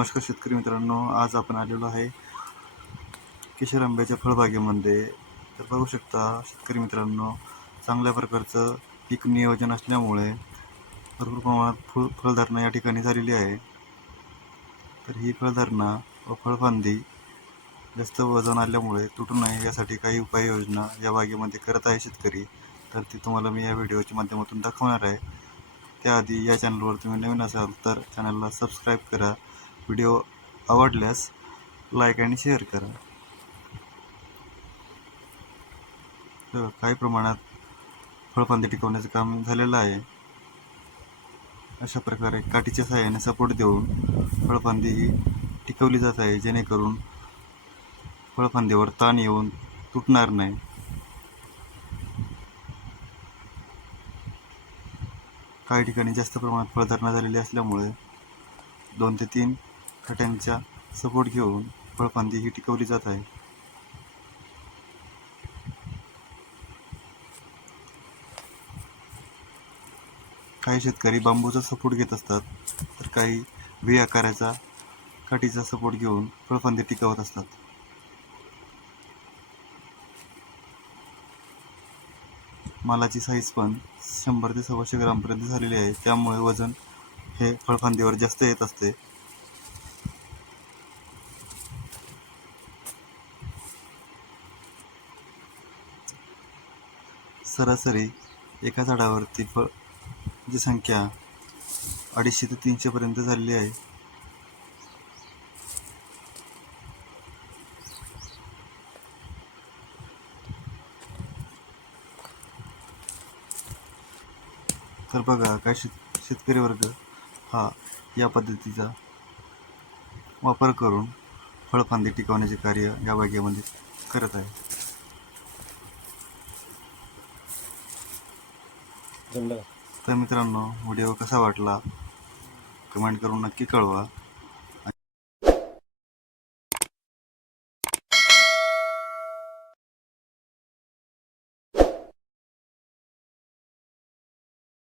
नमस्कार शेतकरी मित्रांनो, आज आपण आलेलो आहे किशोर आंब्याच्या फळबागेमध्ये. तर बघू शकता शेतकरी मित्रांनो, चांगल्या प्रकारचं पीक नियोजन असल्यामुळे भरपूर प्रमाणात फळधारणा या ठिकाणी झालेली आहे. तर ही फळधारणा व फळफांदी जास्त वजन आल्यामुळे तुटू नये यासाठी काही उपाययोजना या बागेमध्ये करत आहे शेतकरी. तर ती तुम्हाला मी या व्हिडिओच्या माध्यमातून दाखवणार आहे. त्याआधी या चॅनलवर तुम्ही नवीन असाल तर चॅनलला सबस्क्राईब करा. व्हिडिओ आवडल्यास लाईक आणि शेअर करा. काही प्रमाणात फळफांदी टिकवण्याचं काम झालेलं आहे. अशा प्रकारे काठीच्या सहाय्याने सपोर्ट देऊन फळफांदी ही टिकवली जात आहे, जेणेकरून फळफांदीवर ताण येऊन तुटणार नाही. काही ठिकाणी जास्त प्रमाणात फळधारणा झालेली असल्यामुळे 2 ते 3 काठ्यांचा सपोर्ट घेऊन फळफांदी ही टिकवली जात आहे. काही शेतकरी बांबूचा सपोर्ट घेत असतात, तर काही व्ही आकाराचा काठीचा सपोर्ट घेऊन फळफांदी टिकवत असतात. मालाची साईज पण 100 ते 125 ग्रामपर्यंत झालेली आहे, त्यामुळे वजन हे फळफांदीवर जास्त येत असते. सरासरी एका झाडावरती फळांची संख्या 250 ते 300 पर्यंत झालेली आहे. तर बघा, काही शेतकरी वर्ग हा या पद्धतीचा वापर करून फळफांदी टिकवण्याचे कार्य या बागेमध्ये करत आहे. तर मित्रांनो, व्हिडिओ कसा वाटला कमेंट करून नक्की कळवा.